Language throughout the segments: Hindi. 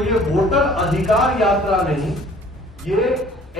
तो ये वोटर अधिकार यात्रा नहीं, ये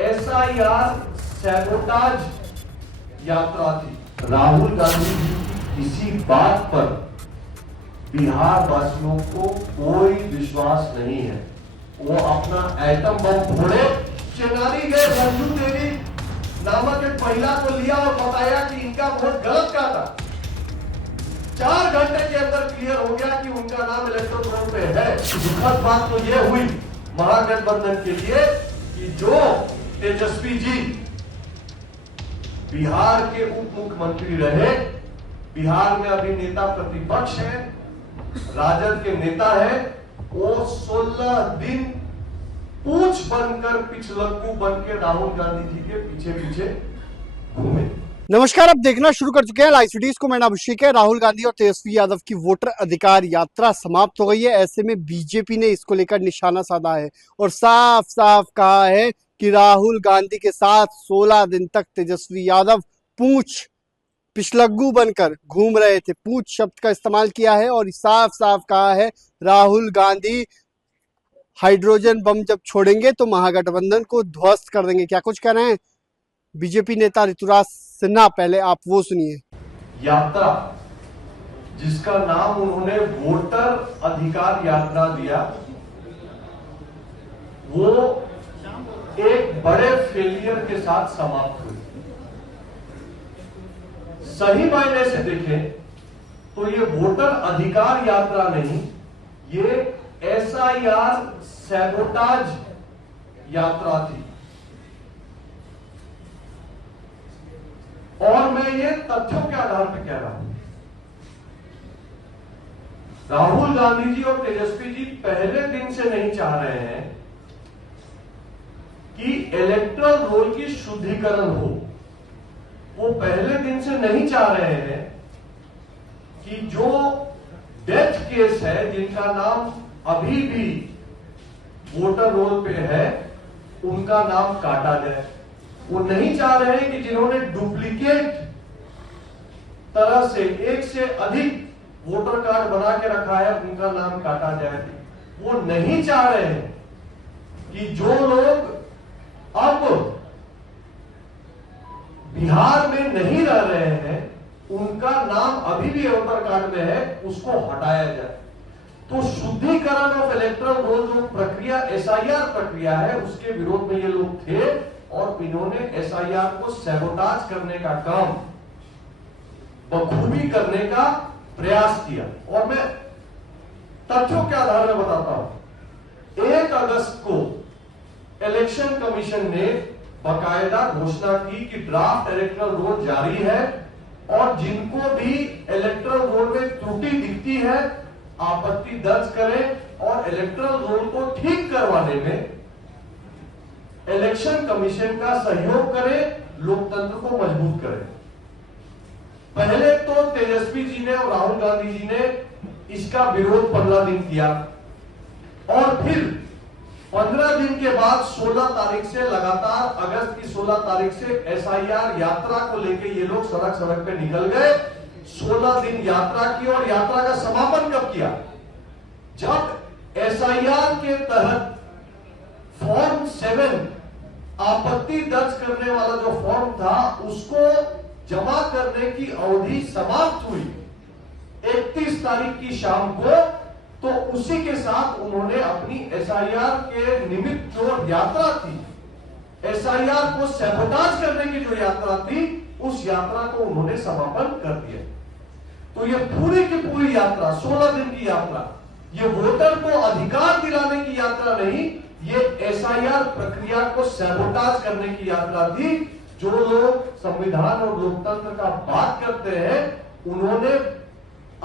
एसआईआर सैबोटाज यात्रा थी। राहुल गांधी जी की इसी बात पर बिहार वासियों को कोई विश्वास नहीं है। वो अपना एटम बम फोड़े। चेनारी गए रंजू देवी नामक एक महिला को लिया और बताया कि इनका वोट गलत का था। 4 घंटे के अंदर क्लियर हो गया कि उनका नाम इलेक्ट्रोल रोल पे है। दुखद बात तो यह हुई महागठबंधन के लिए कि जो तेजस्वी जी बिहार के उप मुख्यमंत्री रहे, बिहार में अभी नेता प्रतिपक्ष है, राजद के नेता है, वो 16 दिन पूछ बनकर पिछलक्कू बनकर राहुल गांधी जी के पीछे पीछे घूमे। नमस्कार, आप देखना शुरू कर चुके हैं लाइव सिटीज को। मैं अभिषेक है। राहुल गांधी और तेजस्वी यादव की वोटर अधिकार यात्रा समाप्त हो गई है। ऐसे में बीजेपी ने इसको लेकर निशाना साधा है और साफ साफ कहा है कि राहुल गांधी के साथ 16 दिन तक तेजस्वी यादव पूछ पिछलग्गू बनकर घूम रहे थे। पूछ शब्द का इस्तेमाल किया है और साफ साफ कहा है राहुल गांधी हाइड्रोजन बम जब छोड़ेंगे तो महागठबंधन को ध्वस्त कर देंगे। क्या कुछ कह रहे हैं बीजेपी नेता ऋतुराज सिन्हा, पहले आप वो सुनिए। यात्रा जिसका नाम उन्होंने वोटर अधिकार यात्रा दिया, वो एक बड़े फेलियर के साथ समाप्त हुई। सही मायने से देखें तो ये वोटर अधिकार यात्रा नहीं, ये एसआईआर सैबोटाज यात्रा थी। और मैं ये तथ्यों के आधार पर कह रहा हूं। राहुल गांधी जी और तेजस्वी जी पहले दिन से नहीं चाह रहे हैं कि इलेक्टोरल रोल की शुद्धिकरण हो। वो पहले दिन से नहीं चाह रहे हैं कि जो डेथ केस है, जिनका नाम अभी भी वोटर रोल पे है, उनका नाम काटा जाए। वो नहीं चाह रहे हैं कि जिन्होंने डुप्लीकेट तरह से एक से अधिक वोटर कार्ड बना के रखा है, उनका नाम काटा जाए। वो नहीं चाह रहे हैं कि जो लोग अब बिहार में नहीं रह रहे हैं, उनका नाम अभी भी वोटर कार्ड में है, उसको हटाया जाए। तो शुद्धिकरण ऑफ इलेक्टोरल रोल जो प्रक्रिया एसआईआर प्रक्रिया है, उसके विरोध में ये लोग थे और इन्होंने एसआईआर को सैबोटाज करने का काम बखूबी करने का प्रयास किया। और मैं तथ्यों के आधार में बताता हूं। 1 अगस्त को इलेक्शन कमीशन ने बाकायदा घोषणा की कि ड्राफ्ट इलेक्टोरल रोल जारी है और जिनको भी इलेक्टोरल रोल में त्रुटि दिखती है आपत्ति दर्ज करें और इलेक्टोरल रोल को ठीक करवाने में इलेक्शन कमीशन का सहयोग करें, लोकतंत्र को मजबूत करें। पहले तो तेजस्वी जी ने और राहुल गांधी जी ने इसका विरोध 15 दिन किया और फिर 15 दिन के बाद 16 तारीख से लगातार अगस्त की 16 तारीख से एसआईआर यात्रा को लेकर ये लोग सड़क पे निकल गए। 16 दिन यात्रा की और यात्रा का समापन कब किया? जब एसआईआर के तहत फॉर्म 7 आपत्ति दर्ज करने वाला जो फॉर्म था, उसको जमा करने की अवधि समाप्त हुई 31 तारीख की शाम को। तो उसी के साथ उन्होंने अपनी एसआईआर के निमित्त जो यात्रा थी, एसआईआर को सैबोटाज करने की जो यात्रा थी, उस यात्रा को उन्होंने समापन कर दिया। तो ये पूरी की पूरी यात्रा 16 दिन की यात्रा, ये वोटर को अधिकार दिलाने की यात्रा नहीं, ये एसआईआर प्रक्रिया को सैबोटाज करने की यात्रा थी। जो लोग संविधान और लोकतंत्र का बात करते हैं, उन्होंने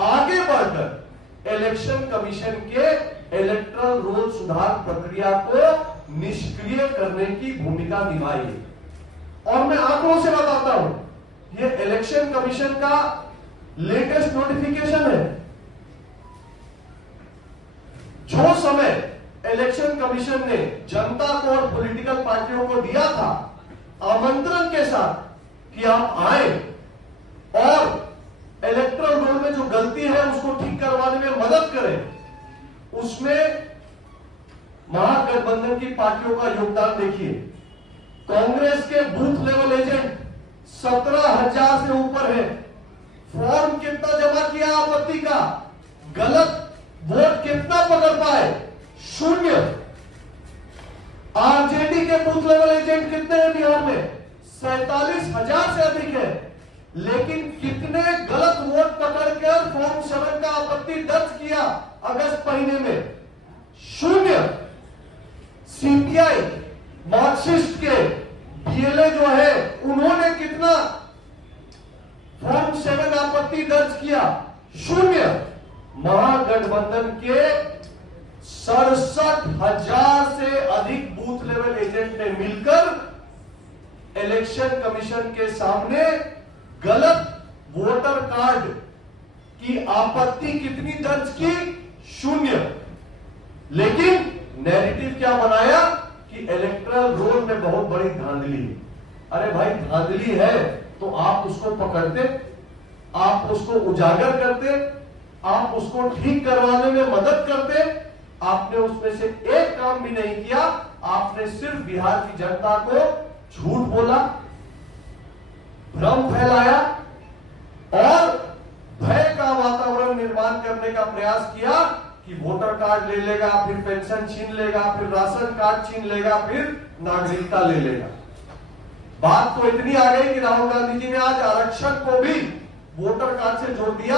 आगे बढ़कर इलेक्शन कमीशन के इलेक्टोरल रोल सुधार प्रक्रिया को निष्क्रिय करने की भूमिका निभाई है। और मैं आंकड़ों से बताता हूं, ये इलेक्शन कमीशन का लेटेस्ट नोटिफिकेशन है। जो समय इलेक्शन कमीशन ने जनता को और पॉलिटिकल पार्टियों को दिया था आमंत्रण के साथ कि आप आए और इलेक्टोरल रोल में जो गलती है उसको ठीक करवाने में मदद करें, उसमें महागठबंधन की पार्टियों का योगदान देखिए। कांग्रेस के बूथ लेवल एजेंट 17,000 से ऊपर है। फॉर्म कितना जमा किया आपत्ति का, गलत वोट कितना पकड़ पाए, 0। आरजेडी के बूथ लेवल एजेंट कितने हैं बिहार में, 47,000 से अधिक है। लेकिन कितने गलत वोट पकड़कर फॉर्म 7 का आपत्ति दर्ज किया अगस्त महीने में, 0। सीपीआई मार्क्सिस्ट के बीएलए जो है उन्होंने कितना फॉर्म 7 आपत्ति दर्ज किया, 0। महागठबंधन के 67,000 से अधिक बूथ लेवल एजेंट ने मिलकर इलेक्शन कमीशन के सामने गलत वोटर कार्ड की आपत्ति कितनी दर्ज की, 0। लेकिन नैरेटिव क्या बनाया कि इलेक्टरल रोल में बहुत बड़ी धांधली है। अरे भाई धांधली है तो आप उसको पकड़ते, आप उसको उजागर करते, आप उसको ठीक करवाने में मदद करते। आपने उसमें से एक काम भी नहीं किया। आपने सिर्फ बिहार की जनता को झूठ बोला, भ्रम फैलाया और भय का वातावरण निर्माण करने का प्रयास किया कि वोटर कार्ड ले लेगा, फिर पेंशन छीन लेगा, फिर राशन कार्ड छीन लेगा, फिर नागरिकता ले लेगा। बात तो इतनी आ गई कि राहुल गांधी जी ने आज आरक्षण को भी वोटर कार्ड से जोड़ दिया,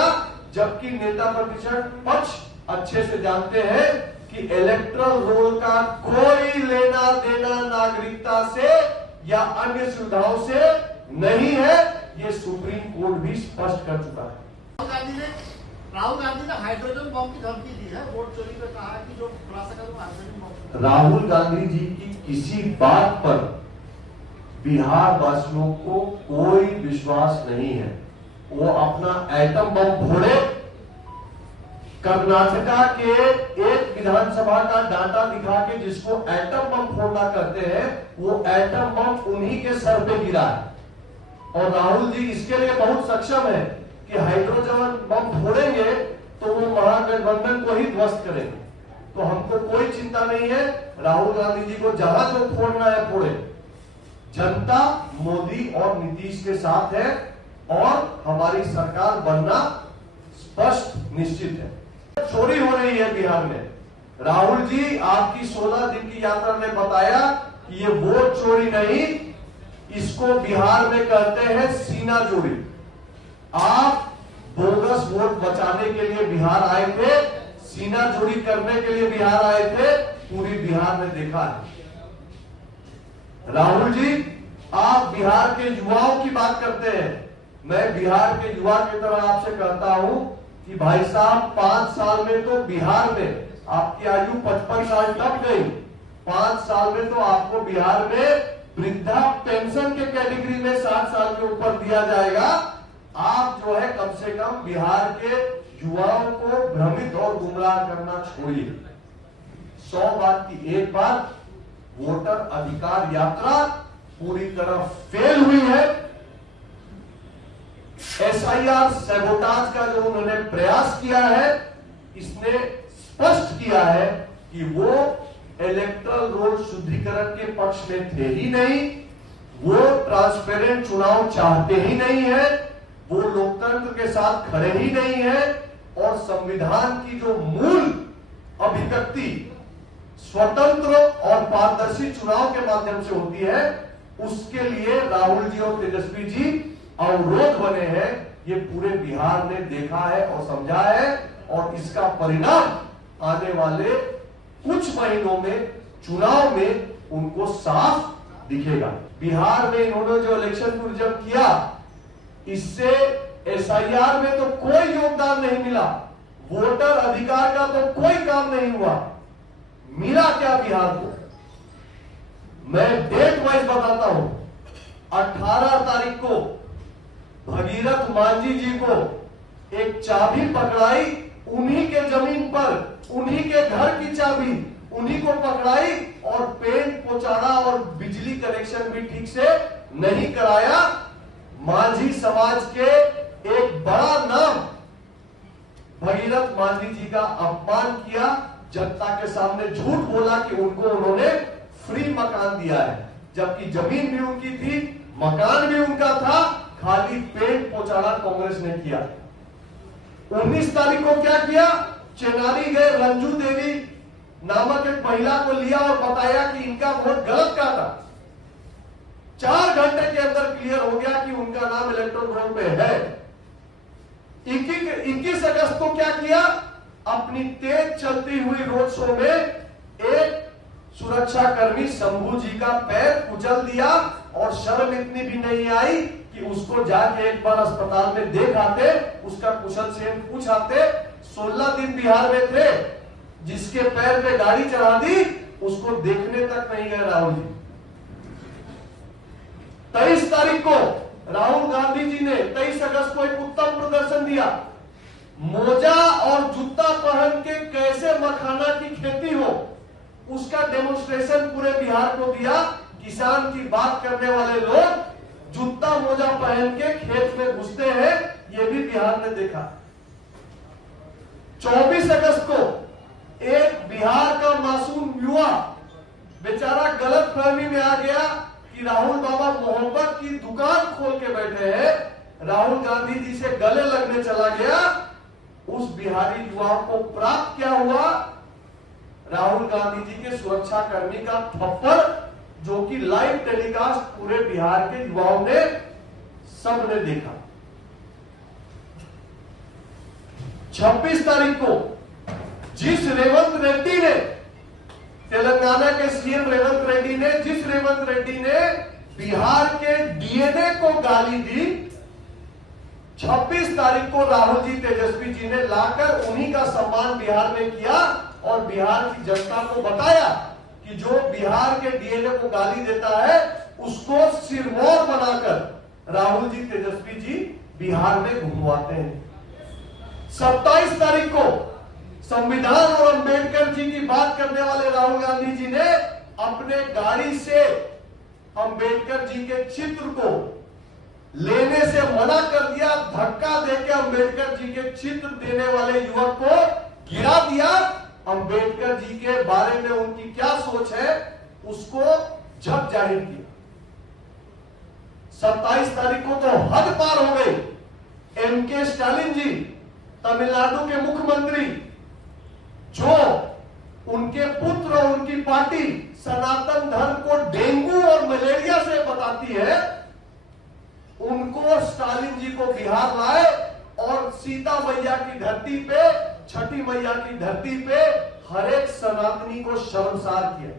जबकि नेता प्रतिपक्ष पक्ष अच्छे से जानते हैं कि इलेक्टरल रोल का कोई लेना देना नागरिकता से या अन्य सुविधाओं से नहीं है। ये सुप्रीम कोर्ट भी स्पष्ट कर चुका है। राहुल गांधी ने हाइड्रोजन बम की धमकी दी है, वोट चोरी में कहा है कि जो खुलासा करूं हाइड्रोजन बम। राहुल गांधी जी की किसी बात पर बिहार वासियों को कोई विश्वास नहीं है। वो अपना एटम बम फोड़े, कर्नाटका के एक विधानसभा का डाटा दिखा के जिसको एटम बम फोड़ना कहते हैं, वो एटम बम उन्हीं के सर पे गिरा है। और राहुल जी इसके लिए बहुत सक्षम है कि हाइड्रोजन बम फोड़ेंगे तो वो महागठबंधन को ही ध्वस्त करेंगे। तो हमको कोई चिंता नहीं है, राहुल गांधी जी को जहां जो फोड़ना है फोड़े। जनता मोदी और नीतीश के साथ है और हमारी सरकार बनना स्पष्ट निश्चित है। चोरी हो रही है बिहार में। राहुल जी आपकी 16 दिन की यात्रा ने बताया कि ये वोट चोरी नहीं, इसको बिहार में कहते हैं सीना चोरी। आप बोगस वोट बचाने के लिए बिहार आए थे, सीना चोरी करने के लिए बिहार आए थे, पूरी बिहार ने देखा है। राहुल जी आप बिहार के युवाओं की बात करते हैं। मैं बिहार के युवा की तरह आपसे कहता हूं कि भाई साहब 5 साल में तो बिहार में आपकी आयु 55 साल टप गई। 5 साल में तो आपको बिहार में वृद्धा पेंशन के कैटेगरी में 60 साल के ऊपर दिया जाएगा। आप जो है कम से कम बिहार के युवाओं को भ्रमित और गुमराह करना छोड़िए। 100 बात की एक बात, वोटर अधिकार यात्रा पूरी तरह फेल हुई है। एसआईआर सैबोटाज का जो उन्होंने प्रयास किया है, इसने स्पष्ट किया है कि वो इलेक्टरल रोल शुद्धिकरण के पक्ष में थे ही नहीं, वो ट्रांसपेरेंट चुनाव चाहते ही नहीं है, वो लोकतंत्र के साथ खड़े ही नहीं है और संविधान की जो मूल अभिव्यक्ति स्वतंत्र और पारदर्शी चुनाव के माध्यम से होती है, उसके लिए राहुल जी और तेजस्वी जी अवरोध बने हैं। ये पूरे बिहार ने देखा है और समझा है और इसका परिणाम आने वाले कुछ महीनों में चुनाव में उनको साफ दिखेगा। बिहार में इन्होंने जो इलेक्शन टूरिज्म किया, इससे एसआईआर में तो कोई योगदान नहीं मिला, वोटर अधिकार का तो कोई काम नहीं हुआ। मिला क्या बिहार को? मैं डेट वाइज बताता हूं। 18 तारीख को भगीरथ मांझी जी को एक चाबी पकड़ाई, उन्हीं के जमीन पर, उन्हीं के घर की चाबी उन्हीं को पकड़ाई और पेंट पोचाड़ा और बिजली कनेक्शन भी ठीक से नहीं कराया। मांझी समाज के एक बड़ा नाम भगीरथ मांझी जी का अपमान किया, जनता के सामने झूठ बोला कि उनको उन्होंने फ्री मकान दिया है, जबकि जमीन भी उनकी थी, मकान भी उनका था, खाली पेट पोचाड़ा कांग्रेस ने किया। 19 तारीख को क्या किया, चेनारी गए, रंजू देवी नामक एक महिला को लिया और बताया कि इनका वोट गलत का था। 4 घंटे के अंदर क्लियर हो गया कि उनका नाम इलेक्टोरल रोल में है। 21 अगस्त को क्या किया, अपनी तेज चलती हुई रोड शो में एक सुरक्षाकर्मी शंभू जी का पैर कुचल दिया और शर्म इतनी भी नहीं आई कि उसको जाके एक बार अस्पताल में देख आते, उसका कुशल क्षेम पूछ आते। 16 दिन बिहार में थे, जिसके पैर पे गाड़ी चढ़ा दी उसको देखने तक नहीं गए राहुल जी। 23 तारीख को राहुल गांधी जी ने 23 अगस्त को एक उत्तम प्रदर्शन दिया। मोजा और जूता पहन के कैसे मखाना की खेती हो उसका डेमोन्स्ट्रेशन पूरे बिहार को दिया। किसान की बात करने वाले लोग जूता मोजा पहन के खेत में घुसते हैं, यह भी बिहार ने देखा। 24 अगस्त को एक बिहार का मासूम युवा बेचारा गलत फहमी में आ गया कि राहुल बाबा मोहब्बत की दुकान खोल के बैठे हैं, राहुल गांधी जी से गले लगने चला गया। उस बिहारी युवा को प्राप्त क्या हुआ, राहुल गांधी जी के सुरक्षा कर्मी का थप्पड़, जो कि लाइव टेलीकास्ट पूरे बिहार के युवाओं ने सबने देखा। 26 तारीख को जिस रेवंत रेड्डी ने, तेलंगाना के सीएम रेवंत रेड्डी ने, जिस रेवंत रेड्डी ने बिहार के डीएनए को गाली दी, 26 तारीख को राहुल जी तेजस्वी जी ने लाकर उन्हीं का सम्मान बिहार में किया और बिहार की जनता को बताया कि जो बिहार के डीएनए को गाली देता है उसको सिरमौर बनाकर राहुल जी तेजस्वी जी बिहार में घुमवाते हैं। 27 तारीख को संविधान और अंबेडकर जी की बात करने वाले राहुल गांधी जी ने अपने गाड़ी से अंबेडकर जी के चित्र को लेने से मना कर दिया। धक्का देकर अंबेडकर जी के चित्र देने वाले युवक को गिरा दिया। अंबेडकर जी के बारे में उनकी क्या सोच है उसको जब जाहिर किया। 27 तारीख को तो हद पार हो गई। एमके स्टालिन जी तमिलनाडु के मुख्यमंत्री, जो उनके पुत्र और उनकी पार्टी सनातन धर्म को डेंगू और मलेरिया से बताती है, उनको स्टालिन जी को बिहार लाए और सीता मैया की धरती पे, छठी मैया की धरती पे हर एक सनातनी को शर्मसार किया।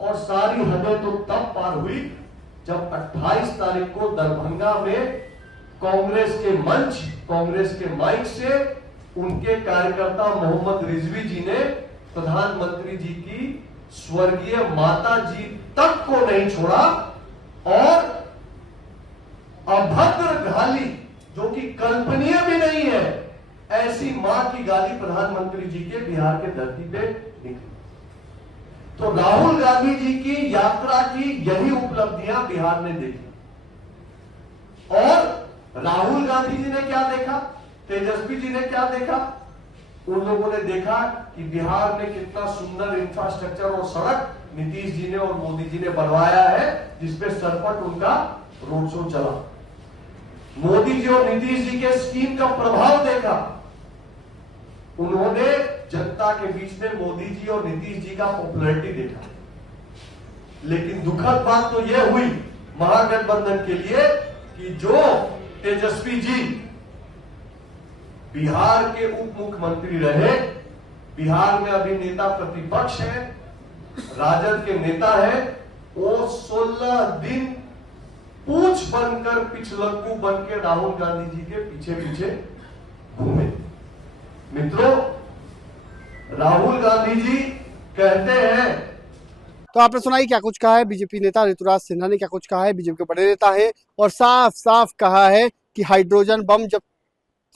और सारी हदें तो तब पार हुई जब 28 तारीख को दरभंगा में कांग्रेस के मंच, कांग्रेस के माइक से उनके कार्यकर्ता मोहम्मद रिजवी जी ने प्रधानमंत्री जी की स्वर्गीय माता जी तक को नहीं छोड़ा और अभद्र गाली, जो कि कल्पनीय भी नहीं है, ऐसी मां की गाली प्रधानमंत्री जी के बिहार के धरती पे निकली। तो राहुल गांधी जी की यात्रा की यही उपलब्धियां बिहार ने देखी। और राहुल गांधी जी ने क्या देखा, तेजस्वी जी ने क्या देखा, उन लोगों ने देखा कि बिहार में कितना सुंदर इंफ्रास्ट्रक्चर और सड़क नीतीश जी ने और मोदी जी ने बनवाया है, जिसपे सरपट उनका रोड शो चला। मोदी जी और नीतीश जी के स्कीम का प्रभाव देखा। उन्होंने जनता के बीच में मोदी जी और नीतीश जी का पॉपुलैरिटी देखा। लेकिन दुखद बात तो यह हुई महागठबंधन के लिए कि जो तेजस्वी जी बिहार के उप मुख्यमंत्री रहे, बिहार में अभी नेता प्रतिपक्ष है, राजद के नेता है, वो 16 दिन पूछ बनकर, पिछलग्गू बनकर राहुल गांधी जी के पीछे पीछे घूमे। मित्रों, राहुल गांधी जी कहते हैं, तो आपने सुना ही क्या कुछ कहा है बीजेपी नेता ऋतुराज सिन्हा ने, क्या कुछ कहा है, बीजेपी के बड़े नेता है, और साफ साफ कहा है कि हाइड्रोजन बम जब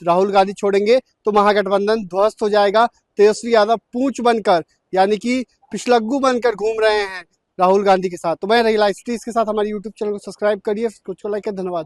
राहुल गांधी छोड़ेंगे तो महागठबंधन ध्वस्त हो जाएगा। तेजस्वी यादव पूंछ बनकर, यानी कि पिछलग्गू बनकर घूम रहे हैं राहुल गांधी के साथ। तो मैं रही लाइव सिटी, इसके साथ हमारे यूट्यूब चैनल को सब्सक्राइब करिए, कुछ को लाइक करिए। धन्यवाद।